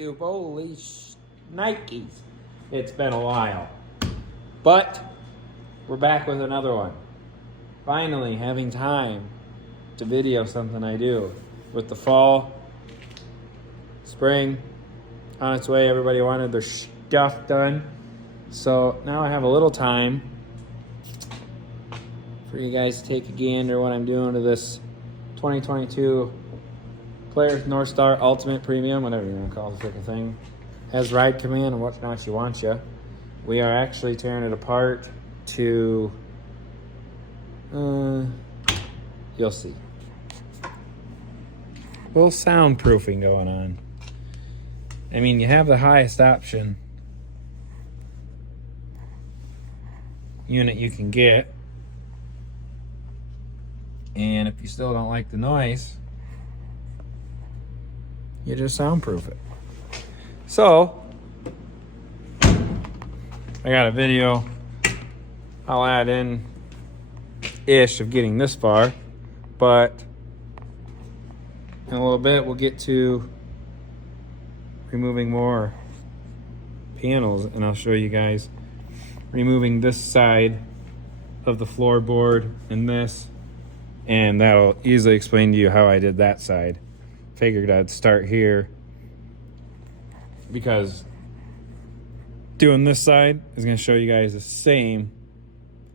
YouTube. Holy Nikes. It's been a while. But we're back with another one. Finally having time to video something I do. With the fall, spring on its way, everybody wanted their stuff done. So now I have a little time for you guys to take a gander what I'm doing to this 2022 Polaris Northstar Ultimate Premium, whatever you want to call the freaking thing. Has ride command and whatnot you want you. We are actually tearing it apart to, you'll see. A little soundproofing going on. I mean, you have the highest option unit you can get. And if you still don't like the noise, you just soundproof it. So, I got a video I'll add in-ish of getting this far, but in a little bit we'll get to removing more panels, and I'll show you guys removing this side of the floorboard and this, and that'll easily explain to you how I did that side. Figured I'd start here because doing this side is going to show you guys the same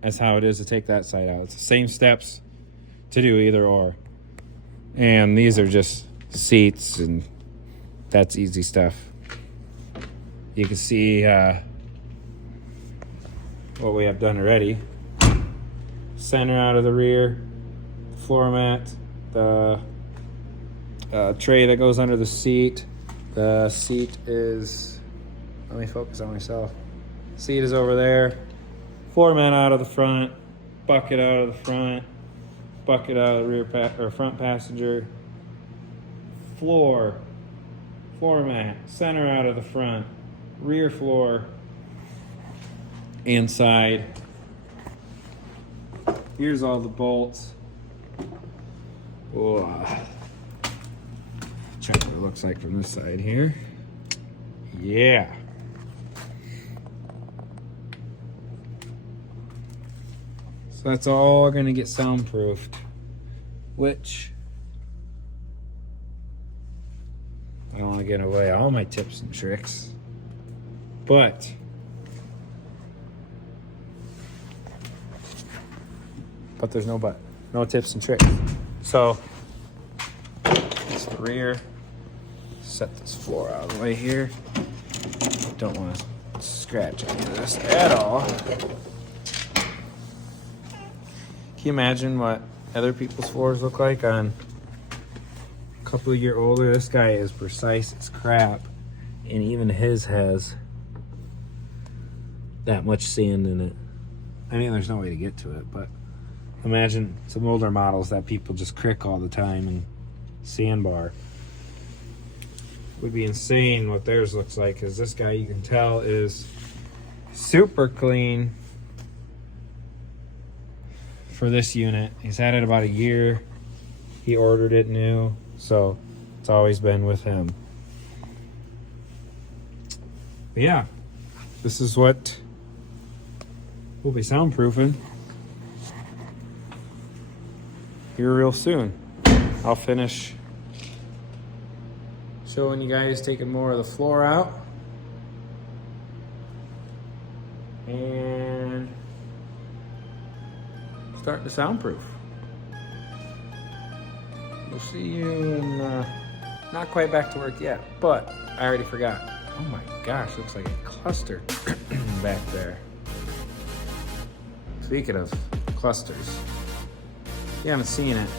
as how it is to take that side out. It's the same steps to do either or. And these are just seats, and that's easy stuff. You can see what we have done already. Center out of the rear, floor mat, the tray that goes under the seat. The seat is, let me focus on myself. Seat is over there. Floor mat out of the front, bucket out of the front, bucket out of the rear front passenger. Floor mat, center out of the front, rear floor, inside. Here's all the bolts. Whoa. Check what it looks like from this side here. Yeah. So that's all gonna get soundproofed, which I don't want to give away all my tips and tricks, but there's no but. No tips and tricks. So it's the rear. Set this floor out of the way here. Don't want to scratch any of this at all. Can you imagine what other people's floors look like on a couple of years older? This guy is precise as crap, and even his has that much sand in it. I mean, there's no way to get to it, but imagine some older models that people just crick all the time and sandbar. Would be insane what theirs looks like, because this guy, you can tell, is super clean for this unit. He's had it about a year. He ordered it new, so it's always been with him. But yeah, this is what we'll be soundproofing here real soon. I'll finish showing you guys taking more of the floor out and starting to soundproof. We'll see you in, not quite back to work yet, but I already forgot. Oh my gosh, looks like a cluster back there. Speaking of clusters, you haven't seen it.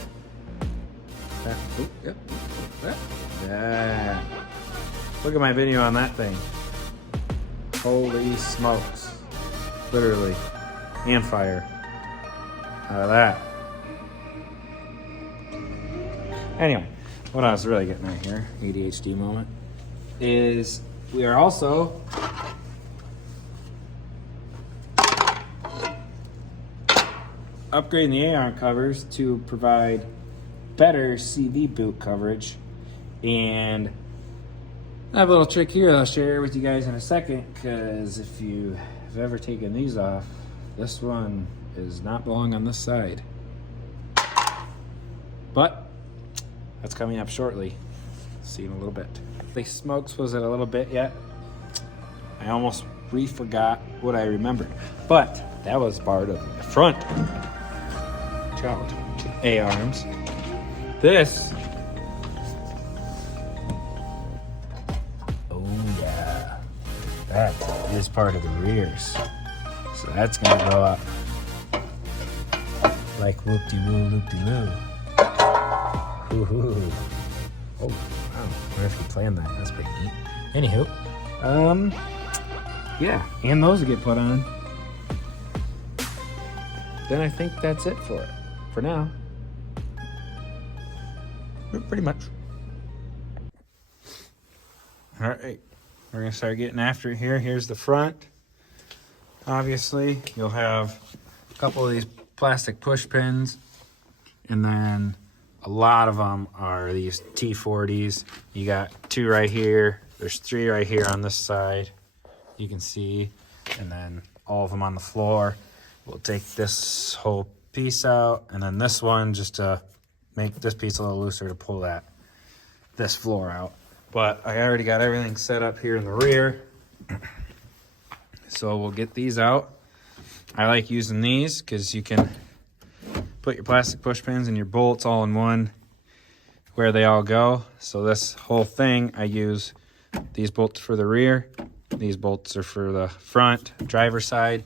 Yeah. Look at my video on that thing. Holy smokes. Literally. And fire. Out of that. Anyway, what I was really getting at here, ADHD moment, is we are also upgrading the AR covers to provide better CV boot coverage and I have a little trick here I'll share with you guys in a second, because if you have ever taken these off, this one is not belong on this side. But that's coming up shortly. See you in a little bit. The smokes was it a little bit yet? I almost forgot what I remembered, but that was part of the front. Child, A-arms. This. Oh yeah, that is part of the rears. So that's gonna go up like whoop-de-woo, loop-de-loo. Ooh. Oh, wow. I wonder if we planned that. That's pretty neat. Anywho, yeah, and those will get put on. Then I think that's it for now. Pretty much. All right, we're gonna start getting after it here. Here's the front. Obviously, you'll have a couple of these plastic push pins, and then a lot of them are these T40s. You got 2 right here. There's 3 right here on this side. You can see, and then all of them on the floor. We'll take this whole piece out, and then this one just to make this piece a little looser to pull this floor out. But I already got everything set up here in the rear. So we'll get these out. I like using these because you can put your plastic push pins and your bolts all in one where they all go. So this whole thing, I use these bolts for the rear. These bolts are for the front, driver's side.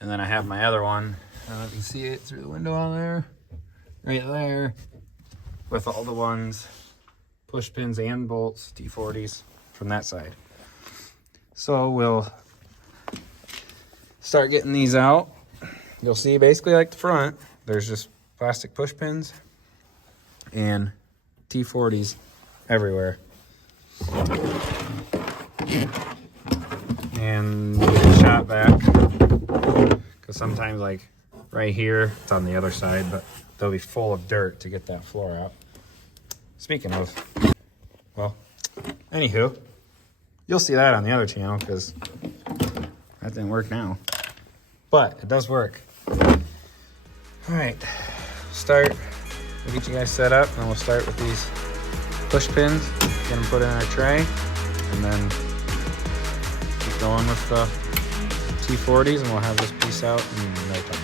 And then I have my other one. I don't know if you can see it through the window on there. Right there. With all the ones, push pins and bolts, T40s from that side. So we'll start getting these out. You'll see basically like the front, there's just plastic push pins and T40s everywhere. And get it shot back, because sometimes like right here, it's on the other side, but they'll be full of dirt to get that floor out. Speaking of, well, anywho, you'll see that on the other channel because that didn't work now, but it does work. All right, we'll get you guys set up, and we'll start with these push pins, get them put in our tray, and then keep going with the T40s, and we'll have this piece out in no time.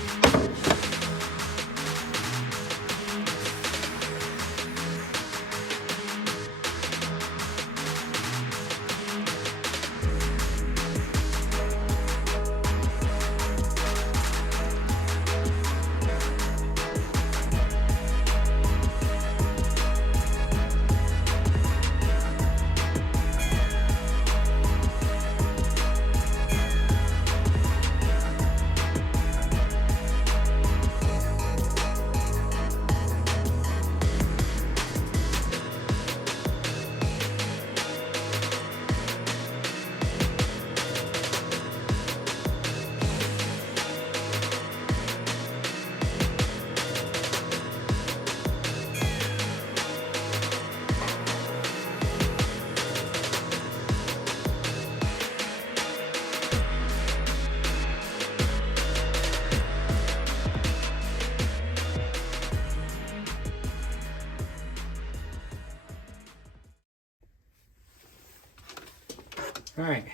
All right,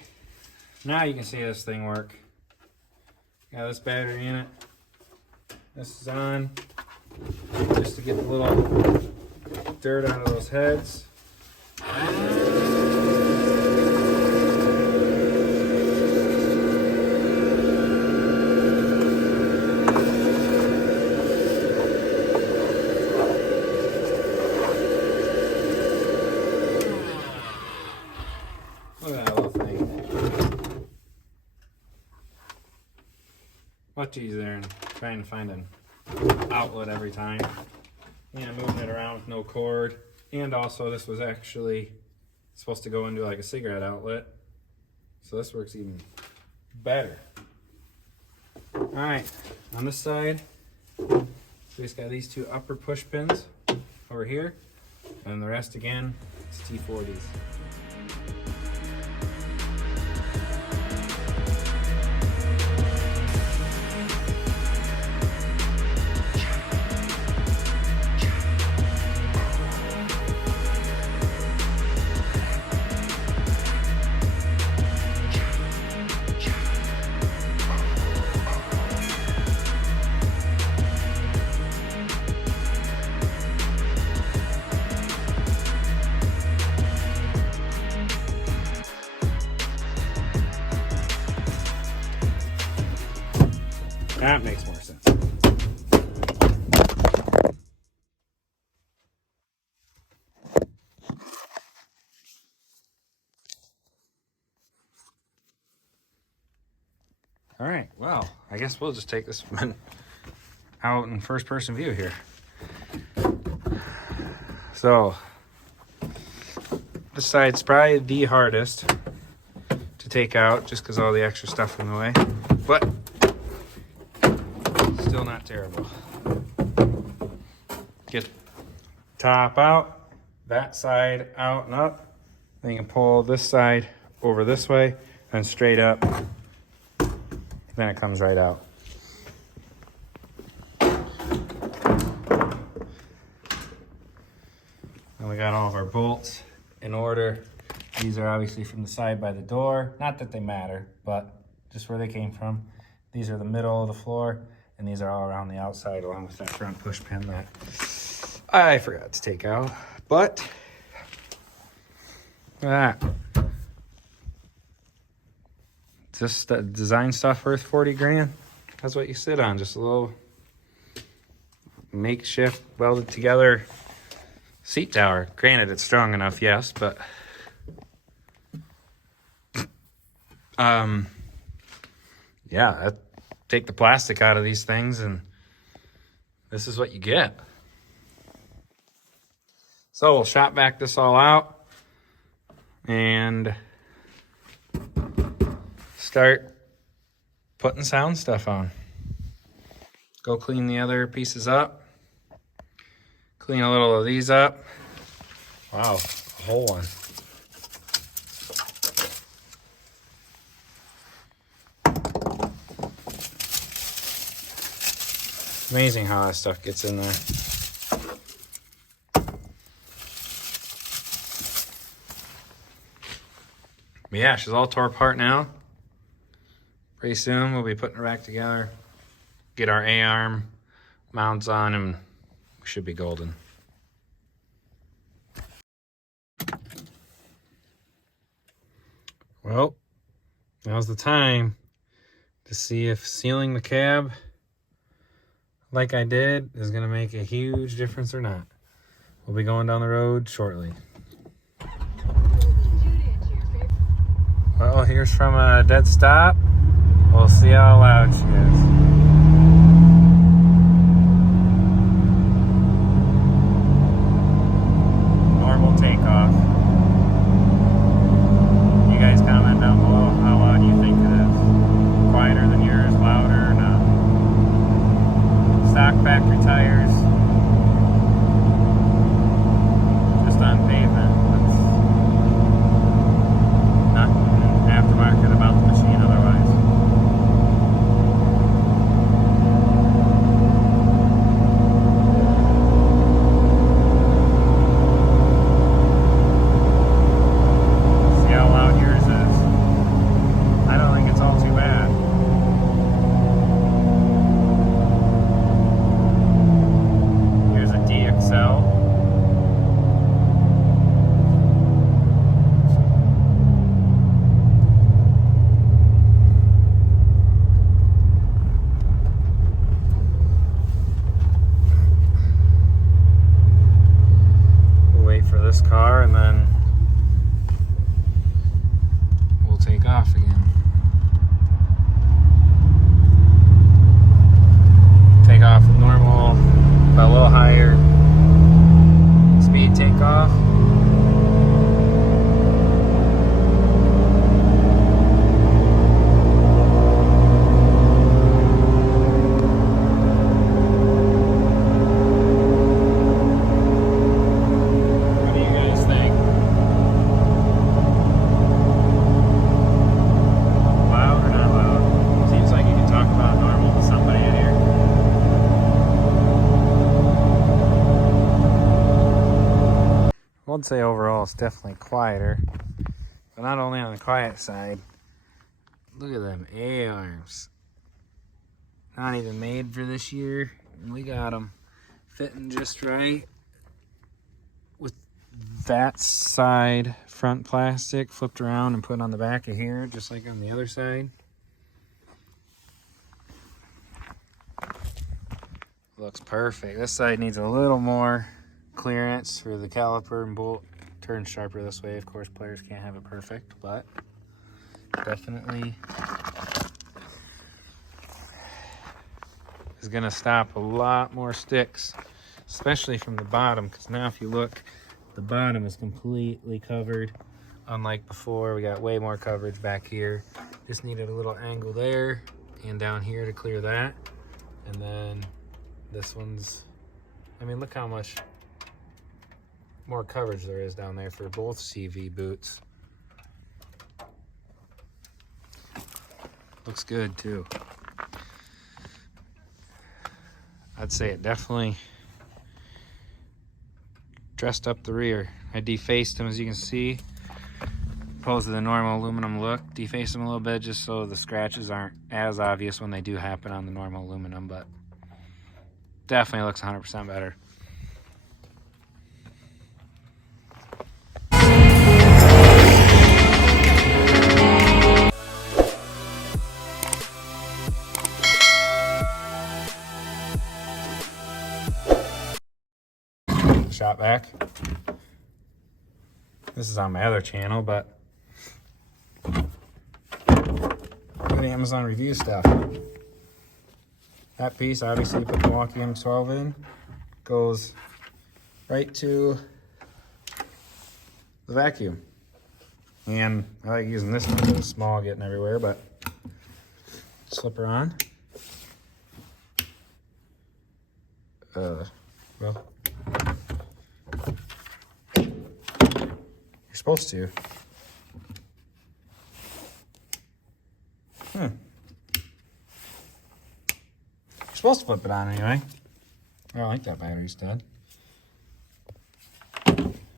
now you can see this thing work. Got this battery in it. This is on, just to get the little dirt out of those heads. Look at that little thing. Much easier than trying to find an outlet every time. Moving it around with no cord. And also this was actually supposed to go into like a cigarette outlet. So this works even better. Alright, on this side, we just got these 2 upper push pins over here. And the rest again, it's T40s. That makes more sense. All right, well, I guess we'll just take this one out in first-person view here. So, this side's probably the hardest to take out just because all the extra stuff in the way, but still not terrible. Get top out, that side out and up. Then you can pull this side over this way and straight up. Then it comes right out. And we got all of our bolts in order. These are obviously from the side by the door. Not that they matter, but just where they came from. These are the middle of the floor, and these are all around the outside along with that front push pin that I forgot to take out. But look at that. Just that design stuff worth 40 grand. That's what you sit on, just a little makeshift welded together seat tower. Granted, it's strong enough, yes, but yeah, take the plastic out of these things and this is what you get. So we'll shop vac this all out and start putting sound stuff on. Go clean the other pieces up. Clean a little of these up. Wow, a whole one. Amazing how that stuff gets in there. But yeah, she's all tore apart now. Pretty soon we'll be putting her back together, get our A-arm mounts on, and we should be golden. Well, now's the time to see if sealing the cab like I did is going to make a huge difference or not. We'll be going down the road shortly. Well, here's from a dead stop. We'll see how loud she is. Normal takeoff. You guys comment down below how loud you think it is. Quieter than yours, louder or not. Stock factory tires. Just on pavement. That's nothing aftermarket about the machine otherwise. Car and then we'll take off again. Take off normal, but a little higher speed takeoff. I'd say overall it's definitely quieter, but not only on the quiet side. Look at them A-arms. Not even made for this year, and we got them fitting just right with that side front plastic flipped around and put on the back of here, just like on the other side. Looks perfect. This side needs a little more clearance for the caliper and bolt. Turn sharper this way. Of course, players can't have it perfect, but definitely is going to stop a lot more sticks, especially from the bottom, because now if you look, the bottom is completely covered. Unlike before, we got way more coverage back here. Just needed a little angle there and down here to clear that. And then this one's, I mean, look how much more coverage there is down there for both CV boots. Looks good too. I'd say it definitely dressed up the rear. I defaced them, as you can see, opposed to the normal aluminum look. Defaced them a little bit just so the scratches aren't as obvious when they do happen on the normal aluminum, but definitely looks 100% better. Shot back. This is on my other channel, but look at the Amazon review stuff. That piece, obviously, you put the Milwaukee M12 in, goes right to the vacuum. And I like using this one because it's small, getting everywhere, but slip her on. Well, you're supposed to. You're supposed to flip it on anyway. I don't think that battery's dead.